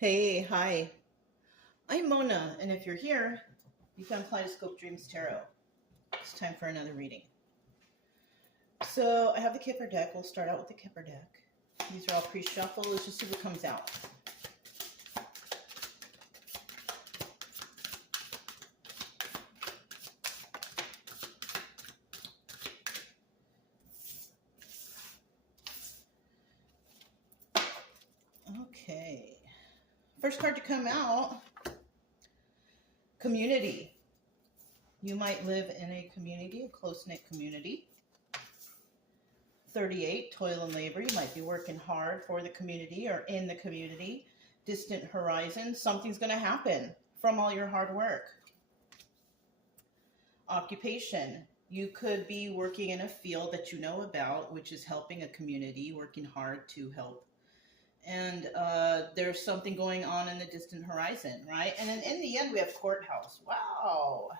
Hey, hi. I'm Mona, and if you're here, you found Kaleidoscope Dreams Tarot. It's time for another reading. So I have the Kipper deck. We'll start out with the Kipper deck. These are all pre-shuffle. Let's just see what comes out. Okay. First card to come out, community. You might live in a community, a close-knit community. 38, toil and labor. You might be working hard for the community or in the community. Distant horizon. Something's going to happen from all your hard work. Occupation. You could be working in a field that you know about, which is helping a community, working hard to help. And there's something going on in the distant horizon, right? And then in the end, we have courthouse. Wow.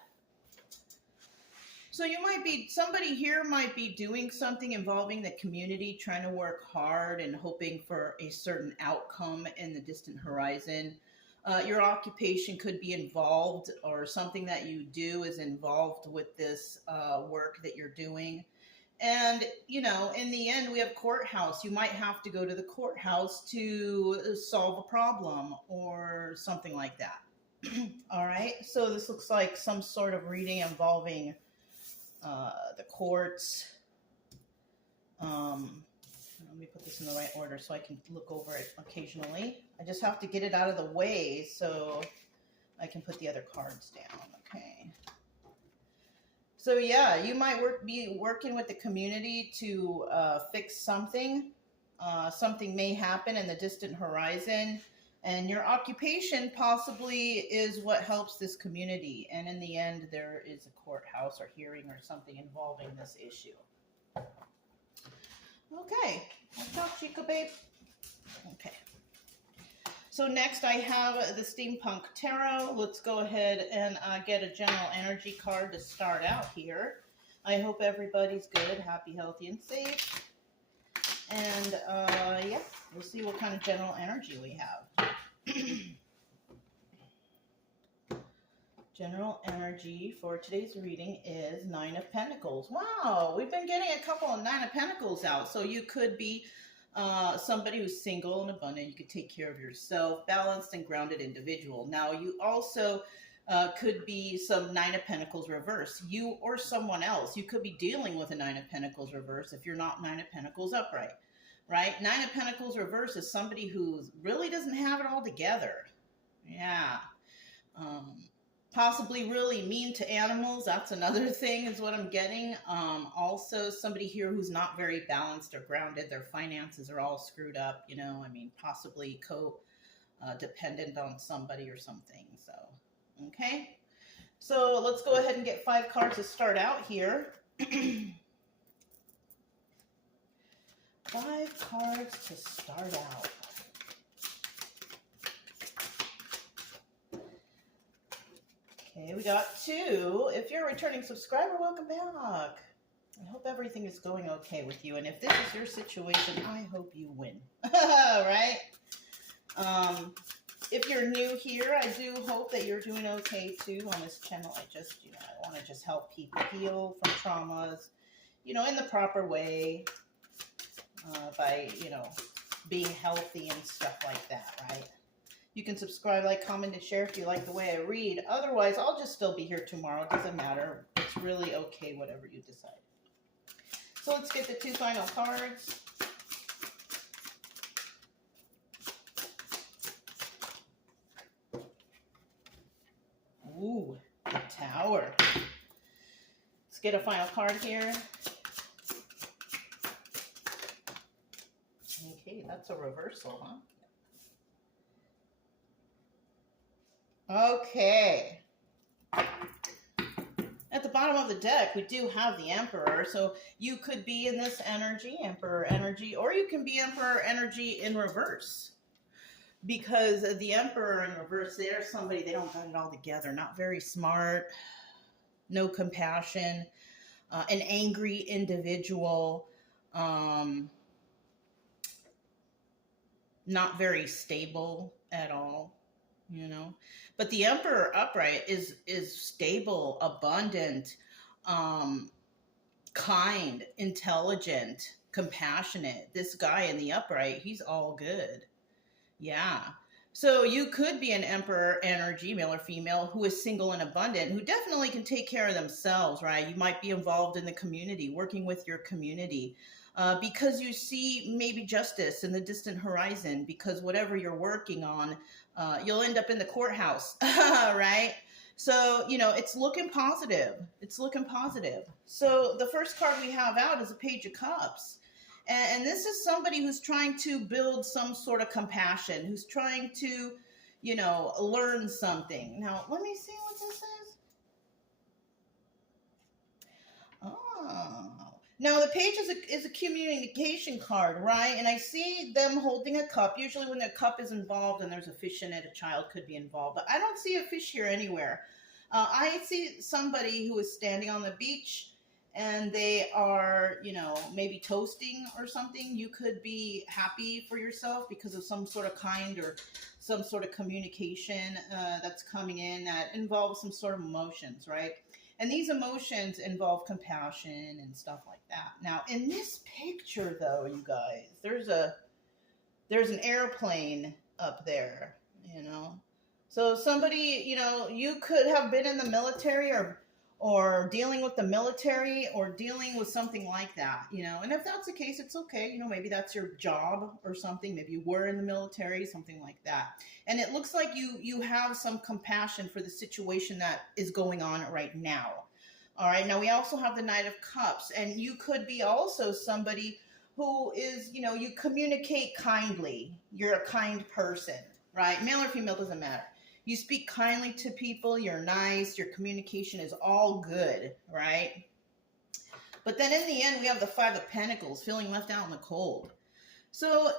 So you might be, somebody here might be doing something involving the community, trying to work hard and hoping for a certain outcome in the distant horizon. Your occupation could be involved, or something that you do is involved with this work that you're doing. And, you know, in the end, we have courthouse. You might have to go to the courthouse to solve a problem or something like that. All right. So this looks like some sort of reading involving the courts. Let me put this in the right order so I can look over it occasionally. I just have to get it out of the way so I can put the other cards down. Okay. So yeah, you might be working with the community to fix something. Something may happen in the distant horizon, and your occupation possibly is what helps this community. And in the end, there is a courthouse or hearing or something involving this issue. Okay, I'll talk, Chica babe. Okay. So next I have the Steampunk Tarot. Let's go ahead and get a general energy card to start out here. I hope everybody's good, happy, healthy, and safe. And yeah, we'll see what kind of general energy we have. General energy for today's reading is Nine of Pentacles. Wow, we've been getting a couple of Nine of Pentacles out. So you could be somebody who's single and abundant. You could take care of yourself, balanced and grounded individual. Now, you also could be some Nine of Pentacles reverse. You or someone else. You could be dealing with a Nine of Pentacles reverse if you're not Nine of Pentacles upright, right? Nine of Pentacles reverse is somebody who really doesn't have it all together. Yeah. Possibly really mean to animals. That's another thing is what I'm getting. Also, somebody here who's not very balanced or grounded. Their finances are all screwed up, you know. I mean, possibly dependent on somebody or something. So, okay. So let's go ahead and get 5 cards to start out here. 5 cards to start out. Okay, we got 2. If you're a returning subscriber, welcome back. I hope everything is going okay with you. And if this is your situation, I hope you win. Right? If you're new here, I do hope that you're doing okay too on this channel. I want to just help people heal from traumas, in the proper way, by, being healthy and stuff like that, right? You can subscribe, like, comment, and share if you like the way I read. Otherwise, I'll just still be here tomorrow. It doesn't matter. It's really okay, whatever you decide. So let's get the 2 final cards. Ooh, the Tower. Let's get a final card here. Okay, that's a reversal, huh? Okay. At the bottom of the deck, we do have the Emperor. So you could be in this energy, Emperor energy, or you can be Emperor energy in reverse. Because the Emperor in reverse, they're somebody, they don't got it all together. Not very smart, no compassion, an angry individual, not very stable at all, you know. But the Emperor upright is stable, abundant, um, kind, intelligent, compassionate. This guy in the upright, he's all good. Yeah. So you could be an emperor energy, male or female, who is single and abundant, who definitely can take care of themselves, right? You might be involved in the community, working with your community, because you see maybe justice in the distant horizon, because whatever you're working on, you'll end up in the courthouse, right? So, it's looking positive. It's looking positive. So the first card we have out is a Page of Cups. And this is somebody who's trying to build some sort of compassion, who's trying to, learn something. Now, let me see what this says. Oh. Now, the page is a communication card, right? And I see them holding a cup. Usually when the cup is involved and there's a fish in it, a child could be involved. But I don't see a fish here anywhere. I see somebody who is standing on the beach, and they are, maybe toasting or something. You could be happy for yourself because of some sort of kind or some sort of communication that's coming in that involves some sort of emotions, right? And these emotions involve compassion and stuff like that. Now, in this picture, though, you guys, there's an airplane up there, So somebody, you could have been in the military or dealing with the military or dealing with something like that, and if that's the case, it's okay. Maybe that's your job or something. Maybe you were in the military, something like that. And it looks like you have some compassion for the situation that is going on right now. All right. Now we also have the Knight of Cups, and you could be also somebody who is, you communicate kindly. You're a kind person, right? Male or female, doesn't matter. You speak kindly to people, you're nice, your communication is all good, right? But then in the end, we have the Five of Pentacles, feeling left out in the cold. So,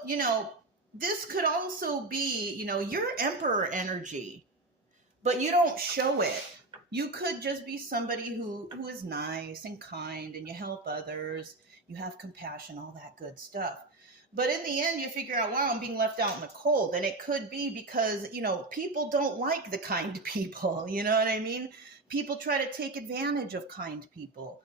this could also be, your emperor energy, but you don't show it. You could just be somebody who is nice and kind, and you help others, you have compassion, all that good stuff. But in the end, you figure out, wow, I'm being left out in the cold. And it could be because, people don't like the kind people. You know what I mean? People try to take advantage of kind people,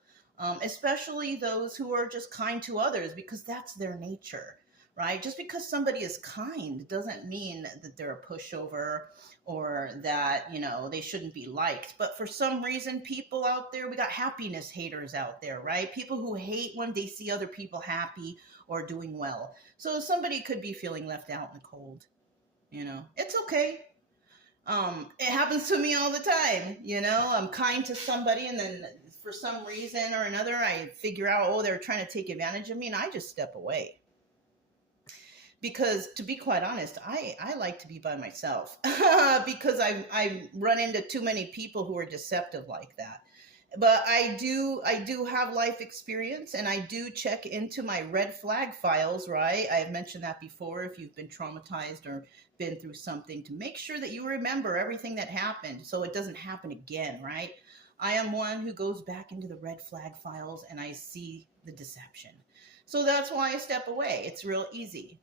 especially those who are just kind to others, because that's their nature, right? Just because somebody is kind doesn't mean that they're a pushover or that, they shouldn't be liked. But for some reason, people out there, we got happiness haters out there, right? People who hate when they see other people happy or doing well. So somebody could be feeling left out in the cold. It's okay. It happens to me all the time. I'm kind to somebody, and then for some reason or another, I figure out, oh, they're trying to take advantage of me, and I just step away. Because to be quite honest, I like to be by myself because I run into too many people who are deceptive like that. But I do have life experience, and I do check into my red flag files, right? I've mentioned that before. If you've been traumatized or been through something, to make sure that you remember everything that happened so it doesn't happen again, right? I am one who goes back into the red flag files and I see the deception. So that's why I step away. It's real easy.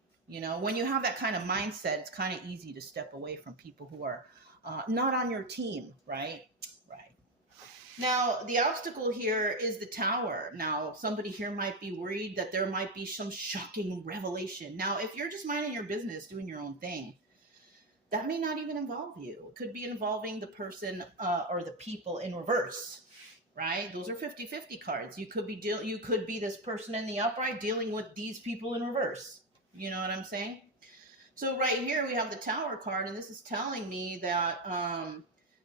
When you have that kind of mindset, it's kind of easy to step away from people who are not on your team, right? Now, the obstacle here is the Tower. Now, somebody here might be worried that there might be some shocking revelation. Now, if you're just minding your business, doing your own thing, that may not even involve you. It could be involving the person or the people in reverse, right? Those are 50-50 cards. You could be this person in the upright dealing with these people in reverse. You know what I'm saying? So right here we have the Tower card, and this is telling me that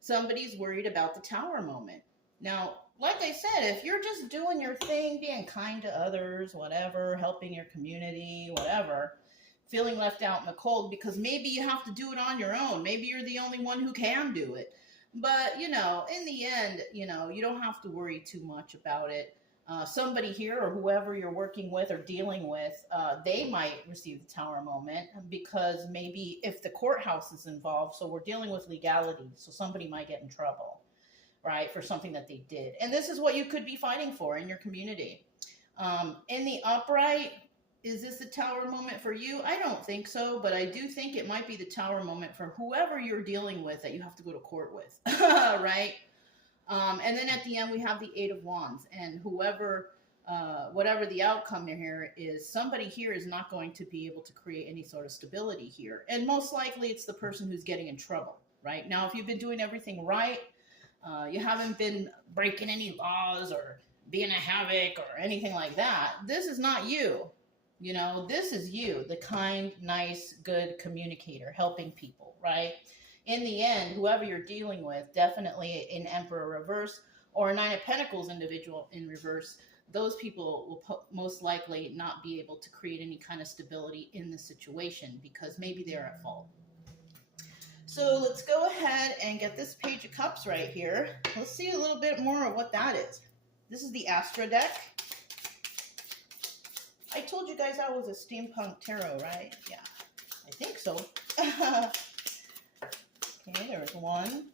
somebody's worried about the Tower moment. Now, like I said, if you're just doing your thing, being kind to others, whatever, helping your community, whatever, feeling left out in the cold because maybe you have to do it on your own. Maybe you're the only one who can do it. But, in the end, you don't have to worry too much about it. Somebody here or whoever you're working with or dealing with, they might receive the Tower moment because maybe if the courthouse is involved, so we're dealing with legality, so somebody might get in trouble, right, for something that they did. And this is what you could be fighting for in your community. In the upright, Is this the Tower moment for you? I don't think so, but I do think it might be the Tower moment for whoever you're dealing with that you have to go to court with, right? And then at the end, we have the Eight of Wands, and whoever, whatever the outcome here is, somebody here is not going to be able to create any sort of stability here. And most likely it's the person who's getting in trouble, right? Now, if you've been doing everything right, you haven't been breaking any laws or being a havoc or anything like that, this is not you. You know, this is you, the kind, nice, good communicator, helping people, right? In the end, whoever you're dealing with, definitely an Emperor reverse or a Nine of Pentacles individual in reverse, those people will most likely not be able to create any kind of stability in the situation because maybe they're at fault. So let's go ahead and get this Page of Cups right here. Let's see a little bit more of what that is. This is the Astra deck. I told you guys I was a steampunk tarot, right? Yeah, I think so. Okay, there's 1,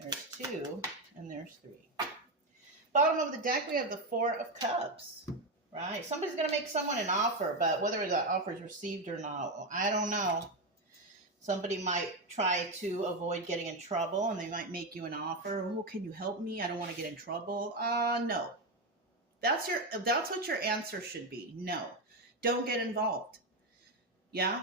there's 2, and there's 3. Bottom of the deck, we have the Four of Cups, right? Somebody's going to make someone an offer, but whether that offer is received or not, I don't know. Somebody might try to avoid getting in trouble, and they might make you an offer. Oh, can you help me? I don't want to get in trouble. No. That's what your answer should be. No. Don't get involved. Yeah?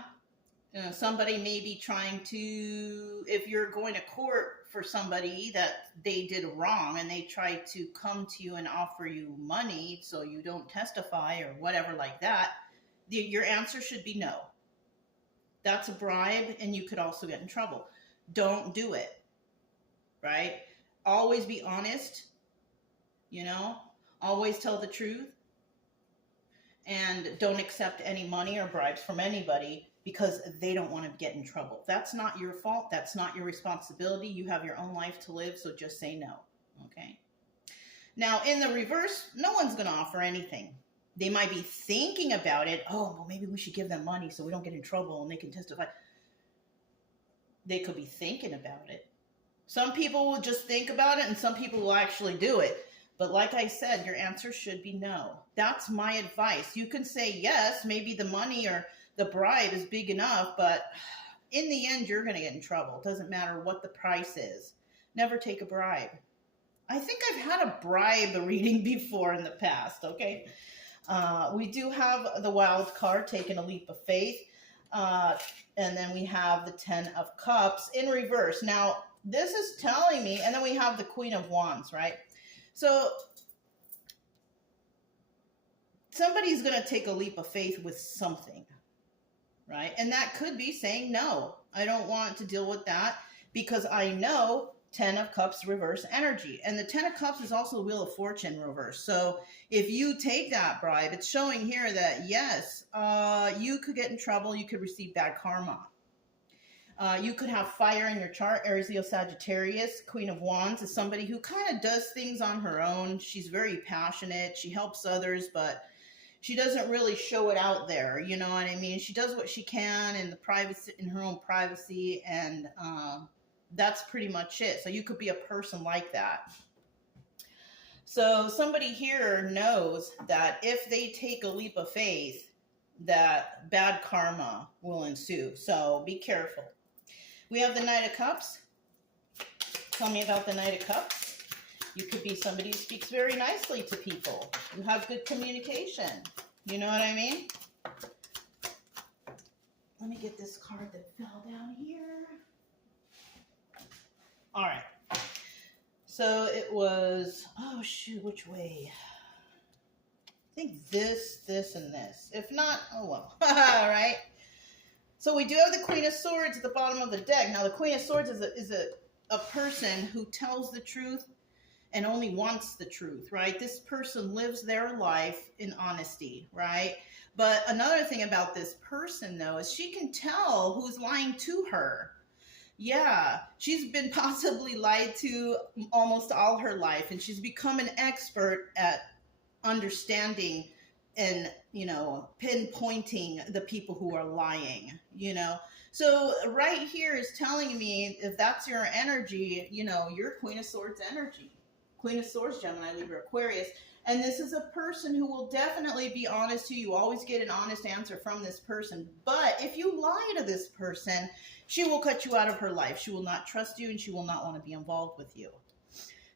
Somebody may be trying to, if you're going to court for somebody that they did wrong and they try to come to you and offer you money so you don't testify or whatever like that, your answer should be no. That's a bribe and you could also get in trouble. Don't do it, right? Always be honest, you know? Always tell the truth. And don't accept any money or bribes from anybody because they don't want to get in trouble. That's not your fault. That's not your responsibility. You have your own life to live, so just say no, okay? Now, in the reverse, no one's going to offer anything. They might be thinking about it. Oh, well, maybe we should give them money so we don't get in trouble and they can testify. They could be thinking about it. Some people will just think about it and some people will actually do it. But like I said, your answer should be no. That's my advice. You can say yes, maybe the money or the bribe is big enough, but in the end, you're going to get in trouble. It doesn't matter what the price is. Never take a bribe. I think I've had a bribe reading before in the past, okay? We do have the Wild card, taking a leap of faith. And then we have the 10 of Cups in reverse. Now, this is telling me, and then we have the Queen of Wands, right? So somebody's going to take a leap of faith with something, right? And that could be saying, no, I don't want to deal with that because I know 10 of Cups reverse energy. And the 10 of Cups is also the Wheel of Fortune reverse. So if you take that bribe, it's showing here that, yes, you could get in trouble. You could receive bad karma. You could have fire in your chart. Aries, Leo, Sagittarius. Queen of Wands is somebody who kind of does things on her own. She's very passionate. She helps others, but she doesn't really show it out there. You know what I mean? She does what she can in the privacy, in her own privacy, and that's pretty much it. So you could be a person like that. So somebody here knows that if they take a leap of faith, that bad karma will ensue. So be careful. We have the Knight of Cups. Tell me about the Knight of Cups. You could be somebody who speaks very nicely to people. You have good communication. You know what I mean? Let me get this card that fell down here. All right. So it was, oh shoot, which way? I think this, and this. If not, oh well. All right. So we do have the Queen of Swords at the bottom of the deck. Now the Queen of Swords is a person who tells the truth and only wants the truth, right? This person lives their life in honesty, right? But another thing about this person, though, is she can tell who's lying to her. Yeah, she's been possibly lied to almost all her life, and she's become an expert at understanding and, you know, pinpointing the people who are lying, you know. So right here is telling me if that's your energy, you know, your Queen of Swords energy. Queen of Swords, Gemini, Libra, Aquarius. And this is a person who will definitely be honest to you. You always get an honest answer from this person. But if you lie to this person, she will cut you out of her life. She will not trust you and she will not want to be involved with you.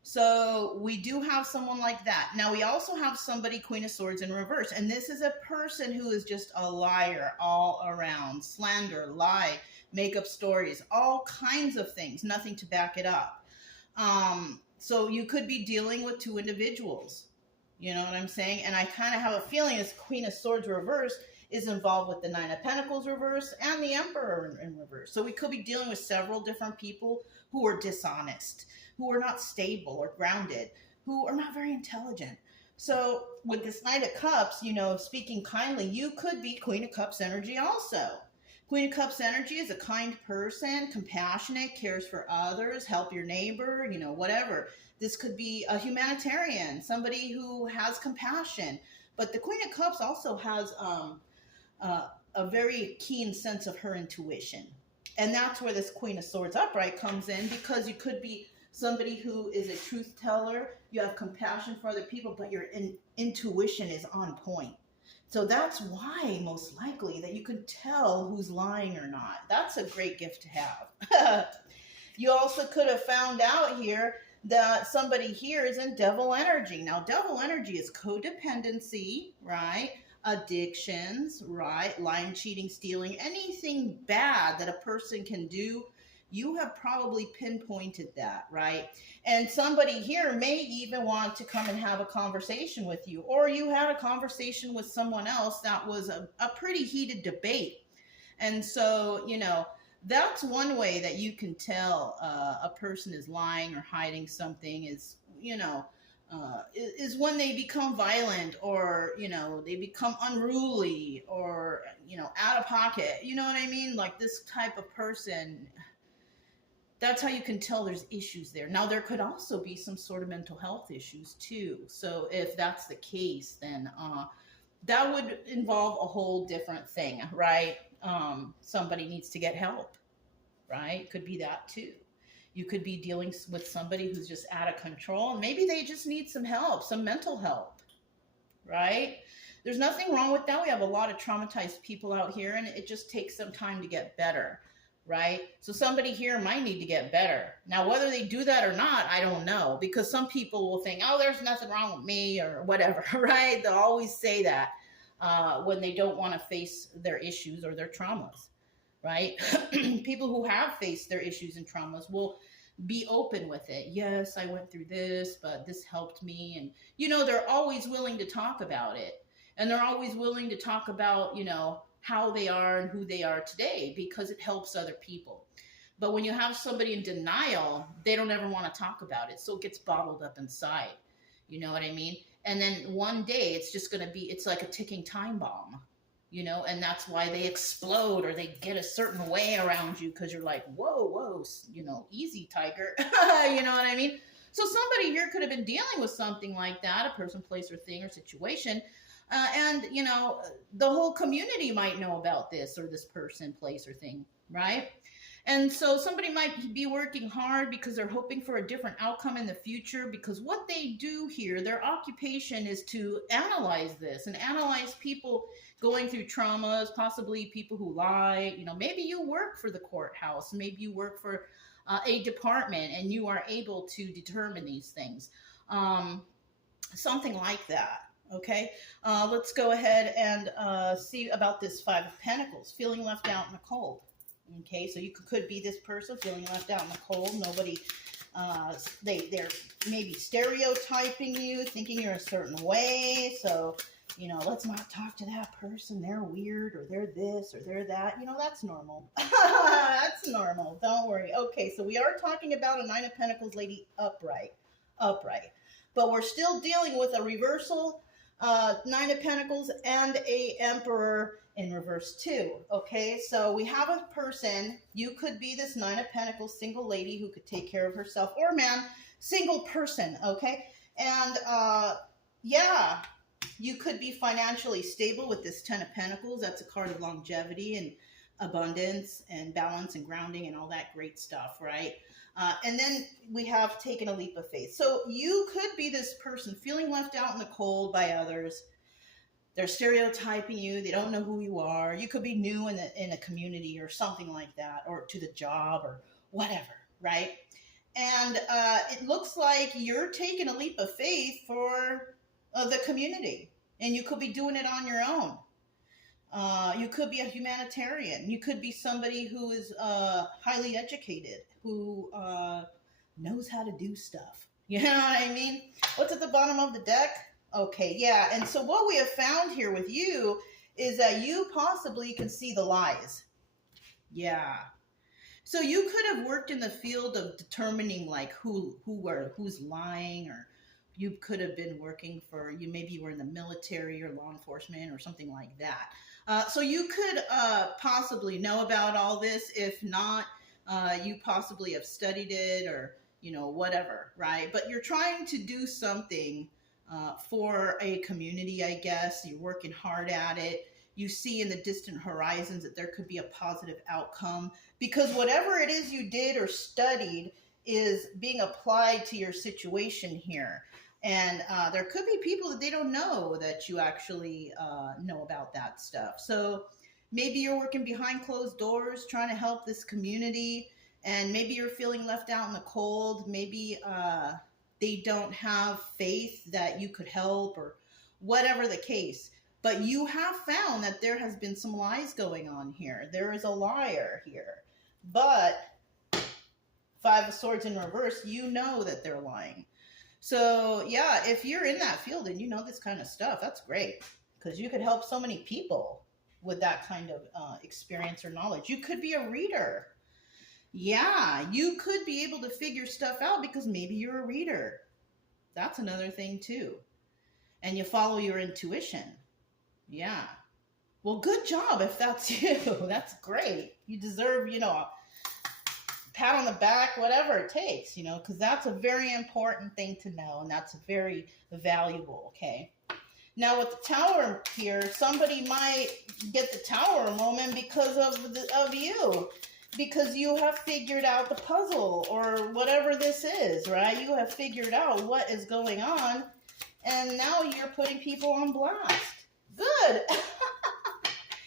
So we do have someone like that. Now we also have somebody, Queen of Swords in reverse. And this is a person who is just a liar all around. Slander, lie, make up stories, all kinds of things, nothing to back it up. So you could be dealing with two individuals. You know what I'm saying? And I kind of have a feeling this Queen of Swords reverse is involved with the Nine of Pentacles reverse and the Emperor in reverse. So we could be dealing with several different people who are dishonest, who are not stable or grounded, who are not very intelligent. So with this Knight of Cups, you know, speaking kindly, you could be Queen of Cups energy also. Queen of Cups energy is a kind person, compassionate, cares for others, help your neighbor, you know, whatever. This could be a humanitarian, somebody who has compassion. But the Queen of Cups also has a very keen sense of her intuition. And that's where this Queen of Swords upright comes in, because you could be somebody who is a truth teller. You have compassion for other people, but your intuition is on point. So that's why, most likely, that you can tell who's lying or not. That's a great gift to have. You also could have found out here that somebody here is in devil energy. Now, devil energy is codependency, right? Addictions, right? Lying, cheating, stealing, anything bad that a person can do. You have probably pinpointed that, right? And somebody here may even want to come and have a conversation with you, or you had a conversation with someone else that was a pretty heated debate. And so, you know, that's one way that you can tell a person is lying or hiding something is, you know, is when they become violent, or, you know, they become unruly, or, you know, out of pocket. You know what I mean? Like this type of person, that's how you can tell there's issues there. Now, there could also be some sort of mental health issues too. So if that's the case, then that would involve a whole different thing, right? Somebody needs to get help, right? Could be that too. You could be dealing with somebody who's just out of control, and maybe they just need some help, some mental help, right? There's nothing wrong with that. We have a lot of traumatized people out here, and it just takes some time to get better, right? So somebody here might need to get better. Now, whether they do that or not, I don't know, because some people will think, oh, there's nothing wrong with me or whatever, right? They'll always say that when they don't want to face their issues or their traumas, right? People who have faced their issues and traumas will be open with it. Yes, I went through this, but this helped me. And, you know, they're always willing to talk about it. And they're always willing to talk about, you know, how they are and who they are today, because it helps other people. But when you have somebody in denial, they don't ever want to talk about it. So it gets bottled up inside. You know what I mean? And then one day it's just going to be, it's like a ticking time bomb, you know, and that's why they explode, or they get a certain way around you, because you're like, whoa, you know, easy, tiger. You know what I mean? So somebody here could have been dealing with something like that, a person, place, or thing, or situation. And, you know, the whole community might know about this, or this person, place, or thing, right? And so somebody might be working hard because they're hoping for a different outcome in the future, because what they do here, their occupation is to analyze this and analyze people going through traumas, possibly people who lie. You know, maybe you work for the courthouse, maybe you work for a department, and you are able to determine these things. Something like that. Okay, let's go ahead and see about this Five of Pentacles, feeling left out in the cold. Okay, so you could be this person feeling left out in the cold. Nobody, they're maybe stereotyping you, thinking you're a certain way. So, you know, let's not talk to that person. They're weird, or they're this, or they're that. You know, that's normal. That's normal. Don't worry. Okay, so we are talking about a Nine of Pentacles lady upright. But we're still dealing with a reversal, Nine of Pentacles, and a Emperor in reverse too. Okay, so we have a person. You could be this Nine of Pentacles single lady who could take care of herself, or man, single person. Okay, and yeah, you could be financially stable with this Ten of Pentacles. That's a card of longevity and abundance and balance and grounding and all that great stuff, right? And then we have taken a leap of faith. So you could be this person feeling left out in the cold by others. They're stereotyping you. They don't know who you are. You could be new in a community or something like that, or to the job or whatever, right? And it looks like you're taking a leap of faith for the community, and you could be doing it on your own. You could be a humanitarian. You could be somebody who is highly educated, who knows how to do stuff. You know what I mean? What's at the bottom of the deck? Okay, yeah. And so what we have found here with you is that you possibly can see the lies. Yeah. So you could have worked in the field of determining like who's lying, or you could have been working for, maybe you were in the military or law enforcement or something like that. So you could possibly know about all this. If not, you possibly have studied it, or, whatever, right? But you're trying to do something for a community, I guess. You're working hard at it. You see in the distant horizons that there could be a positive outcome, because whatever it is you did or studied is being applied to your situation here. And there could be people that they don't know that you actually know about that stuff. So maybe you're working behind closed doors trying to help this community, and maybe you're feeling left out in the cold. Maybe they don't have faith that you could help, or whatever the case. But you have found that there has been some lies going on here. There is a liar here. But Five of Swords in reverse, you know that they're lying. So yeah, if you're in that field and you know this kind of stuff, that's great, because you could help so many people with that kind of experience or knowledge. You could be a reader. Yeah, you could be able to figure stuff out because maybe you're a reader. That's another thing too. And you follow your intuition. Yeah. Well, good job if that's you. That's great. You deserve, a pat on the back, whatever it takes, because that's a very important thing to know, and that's very valuable, okay? Now with the Tower here, somebody might get the Tower moment because of you, because you have figured out the puzzle or whatever this is, right? You have figured out what is going on, and now you're putting people on blast. Good.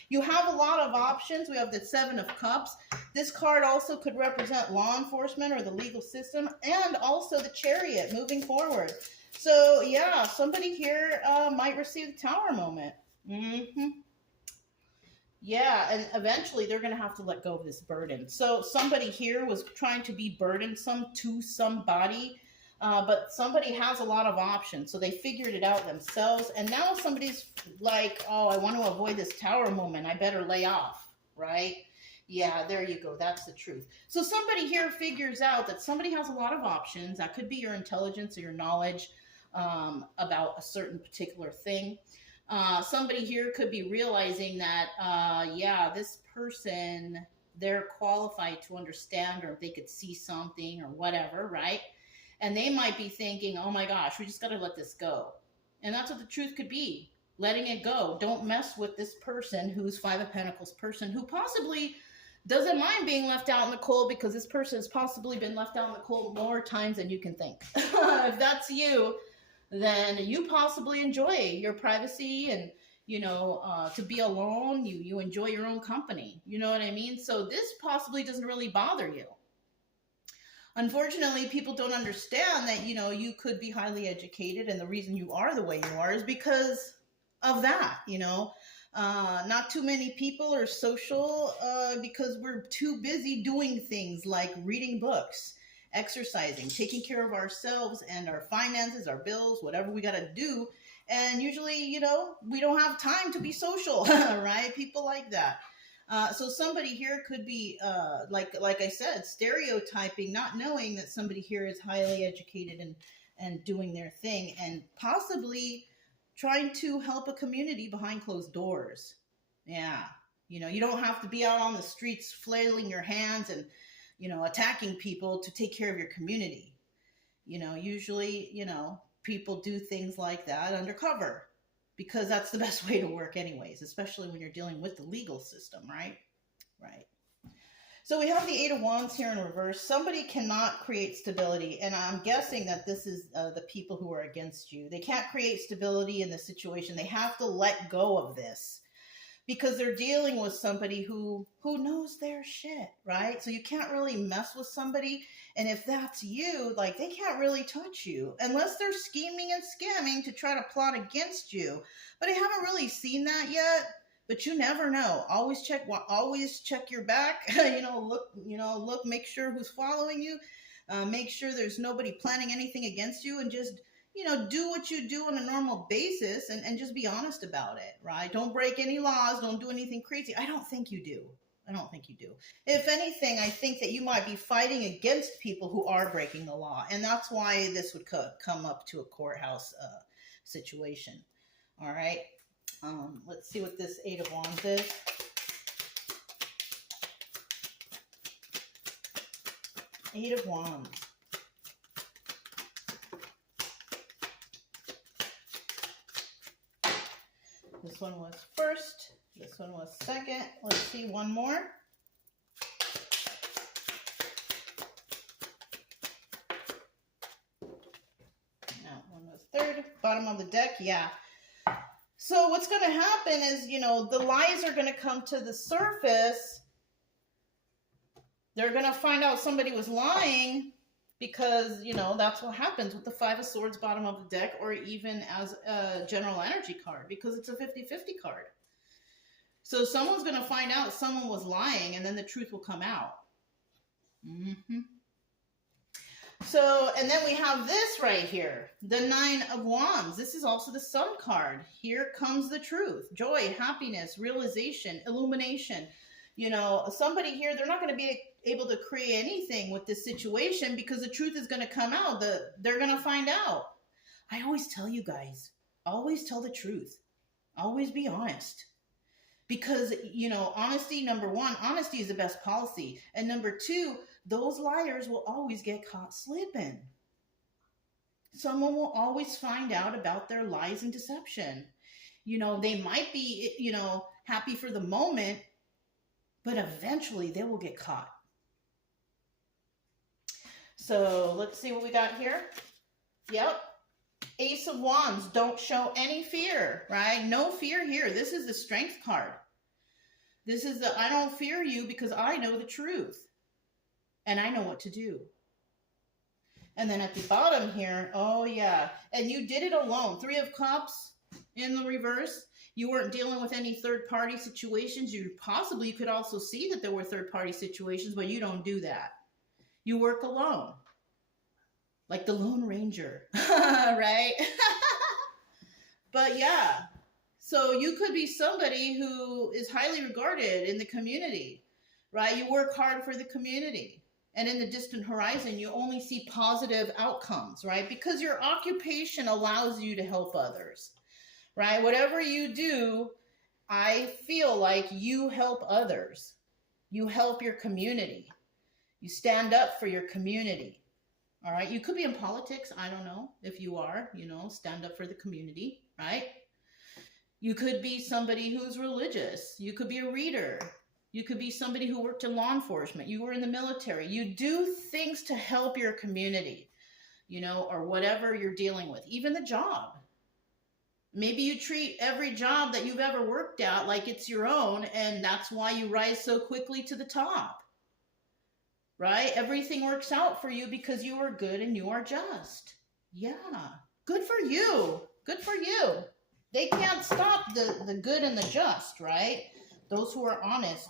You have a lot of options. We have the Seven of Cups. This card also could represent law enforcement or the legal system, and also the Chariot moving forward. So yeah, somebody here might receive the Tower moment. Yeah, and eventually they're going to have to let go of this burden. So somebody here was trying to be burdensome to somebody, but somebody has a lot of options. So they figured it out themselves. And now somebody's like, oh, I want to avoid this Tower moment. I better lay off, right? Yeah, there you go. That's the truth. So somebody here figures out that somebody has a lot of options. That could be your intelligence or your knowledge about a certain particular thing. Somebody here could be realizing that, yeah, this person, they're qualified to understand, or they could see something or whatever, right? And they might be thinking, oh my gosh, we just got to let this go. And that's what the truth could be. Letting it go. Don't mess with this person who's Five of Pentacles person, who possibly doesn't mind being left out in the cold, because this person has possibly been left out in the cold more times than you can think. If that's you, then you possibly enjoy your privacy and, to be alone. You enjoy your own company. You know what I mean? So this possibly doesn't really bother you. Unfortunately, people don't understand that, you could be highly educated, and the reason you are the way you are is because of that, Not too many people are social because we're too busy doing things like reading books, exercising, taking care of ourselves and our finances, our bills, whatever we got to do. And usually, we don't have time to be social, right? People like that. So somebody here could be, like I said, stereotyping, not knowing that somebody here is highly educated and doing their thing, and possibly trying to help a community behind closed doors. Yeah. You don't have to be out on the streets flailing your hands and, attacking people to take care of your community. Usually, people do things like that undercover, because that's the best way to work anyways, especially when you're dealing with the legal system, right? right? So we have the Eight of Wands here in reverse. Somebody cannot create stability, and I'm guessing that this is the people who are against you. They can't create stability in the situation. They have to let go of this because they're dealing with somebody who knows their shit, right? So you can't really mess with somebody, and if that's you, like, they can't really touch you unless they're scheming and scamming to try to plot against you. But I haven't really seen that yet. But you never know. Always check your back. Look, make sure who's following you. Make sure there's nobody planning anything against you, and just, do what you do on a normal basis, and just be honest about it, right? Don't break any laws. Don't do anything crazy. I don't think you do. If anything, I think that you might be fighting against people who are breaking the law. And that's why this would come up to a courthouse situation. All right. Let's see what this Eight of Wands is. Eight of Wands. This one was first. This one was second. Let's see one more. Now, one was third. Bottom of the deck, yeah. So what's going to happen is, the lies are going to come to the surface. They're going to find out somebody was lying because, that's what happens with the Five of Swords bottom of the deck, or even as a general energy card, because it's a 50-50 card. So someone's going to find out someone was lying, and then the truth will come out. So, and then we have this right here, the Nine of Wands. This is also the Sun card. Here comes the truth, joy, happiness, realization, illumination. Somebody here, they're not going to be able to create anything with this situation because the truth is going to come out. They're going to find out. I always tell you guys, always tell the truth. Always be honest. Because, honesty, number one, honesty is the best policy. And number two, those liars will always get caught slipping. Someone will always find out about their lies and deception. They might be, happy for the moment, but eventually they will get caught. So let's see what we got here. Yep. Ace of Wands, don't show any fear, right? No fear here. This is the Strength card. This is the, I don't fear you because I know the truth. And I know what to do. And then at the bottom here, oh yeah, and you did it alone. Three of Cups in the reverse. You weren't dealing with any third-party situations. You could also see that there were third-party situations, but you don't do that. You work alone. Like the Lone Ranger, right? But yeah, so you could be somebody who is highly regarded in the community, right? You work hard for the community. And in the distant horizon, you only see positive outcomes, right? Because your occupation allows you to help others, right? Whatever you do, I feel like you help others. You help your community. You stand up for your community, all right? You could be in politics. I don't know if you are, stand up for the community, right? You could be somebody who's religious. You could be a reader. You could be somebody who worked in law enforcement. You were in the military. You do things to help your community, or whatever you're dealing with, even the job. Maybe you treat every job that you've ever worked at like it's your own, and that's why you rise so quickly to the top, right? Everything works out for you because you are good and you are just. Yeah, good for you. Good for you. They can't stop the good and the just, right? Those who are honest,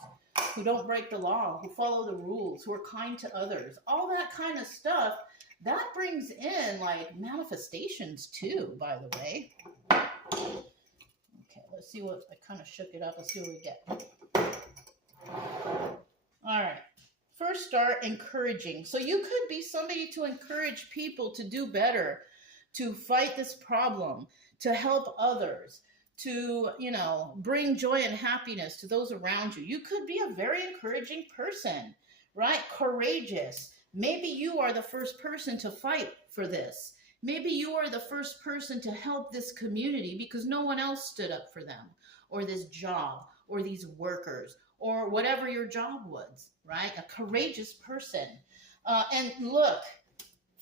who don't break the law, who follow the rules, who are kind to others, all that kind of stuff, that brings in like manifestations too, by the way. Okay, let's see what, I kind of shook it up. Let's see what we get. All right. First, start encouraging. So you could be somebody to encourage people to do better, to fight this problem, to help others, to, bring joy and happiness to those around you. You could be a very encouraging person, right? Courageous. Maybe you are the first person to fight for this. Maybe you are the first person to help this community because no one else stood up for them, or this job, or these workers, or whatever your job was, right? A courageous person. And look,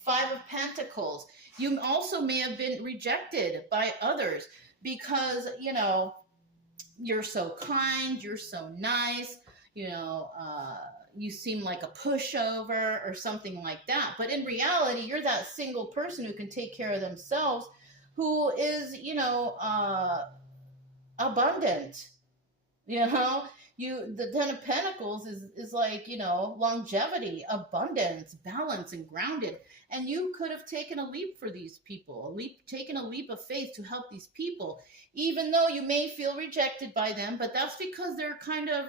Five of Pentacles. You also may have been rejected by others because, you're so kind, you're so nice, you seem like a pushover or something like that. But in reality, you're that single person who can take care of themselves, who is, abundant. The Ten of Pentacles is like, longevity, abundance, balance, and grounded. And you could have taken a leap for these people, taken a leap of faith to help these people, even though you may feel rejected by them, but that's because they're kind of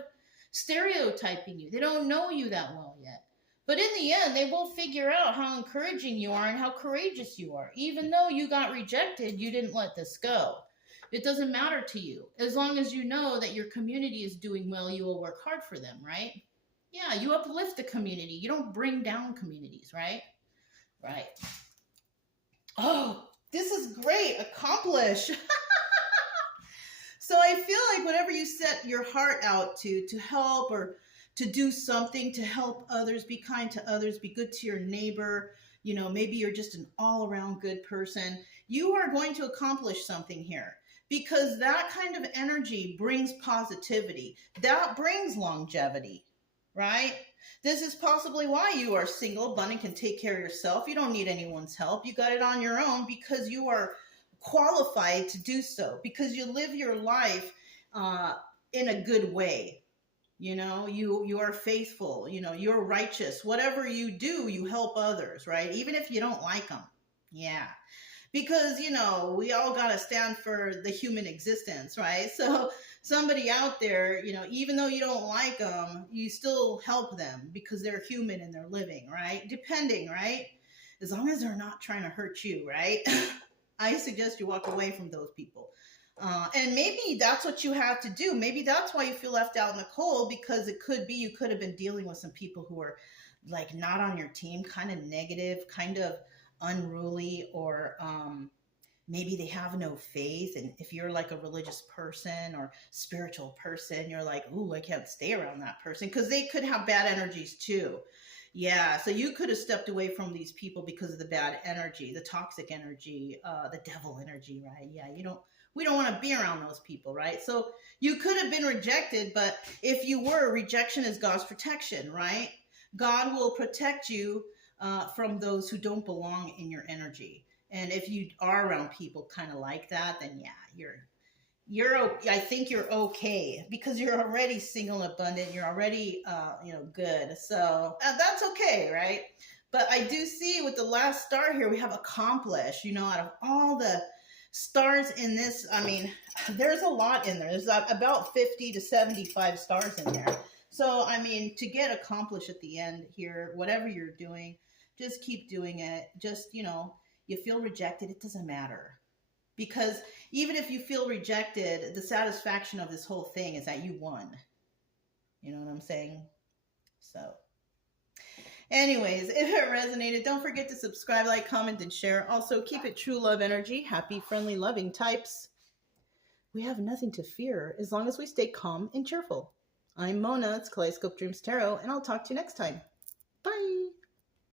stereotyping you. They don't know you that well yet. But in the end, they will figure out how encouraging you are and how courageous you are. Even though you got rejected, you didn't let this go. It doesn't matter to you. As long as you know that your community is doing well, you will work hard for them, right? Yeah, you uplift the community. You don't bring down communities, right? Right. Oh, this is great. Accomplish. So I feel like whenever you set your heart out to help or to do something to help others, be kind to others, be good to your neighbor, maybe you're just an all-around good person, you are going to accomplish something here. Because that kind of energy brings positivity. That brings longevity, right? This is possibly why you are single, abundant, can take care of yourself. You don't need anyone's help. You got it on your own because you are qualified to do so, because you live your life in a good way. You are faithful, you're righteous. Whatever you do, you help others, right? Even if you don't like them. Yeah. Because, we all got to stand for the human existence, right? So somebody out there, even though you don't like them, you still help them because they're human and they're living, right? Depending, right? As long as they're not trying to hurt you, right? I suggest you walk away from those people. And maybe that's what you have to do. Maybe that's why you feel left out in the cold, because it could be you could have been dealing with some people who are like not on your team, kind of negative, kind of unruly, or maybe they have no faith. And if you're like a religious person or spiritual person, you're like, ooh, I can't stay around that person, because they could have bad energies too. Yeah, so you could have stepped away from these people because of the bad energy, the toxic energy, the devil energy, right? Yeah, we don't want to be around those people, right? So you could have been rejected, but if you were, rejection is God's protection, right? God will protect you from those who don't belong in your energy. And if you are around people kind of like that, then yeah, I think you're okay, because you're already single and abundant. You're already, good. So that's okay, right? But I do see with the last star here, we have accomplish, out of all the stars in this, there's a lot in there. There's about 50 to 75 stars in there. So, to get accomplished at the end here, whatever you're doing, just keep doing it. Just, you feel rejected, it doesn't matter. Because even if you feel rejected, the satisfaction of this whole thing is that you won. You know what I'm saying? So, anyways, if it resonated, don't forget to subscribe, like, comment, and share. Also, keep it true love energy. Happy, friendly, loving types. We have nothing to fear as long as we stay calm and cheerful. I'm Mona, it's Kaleidoscope Dreams Tarot, and I'll talk to you next time. Bye!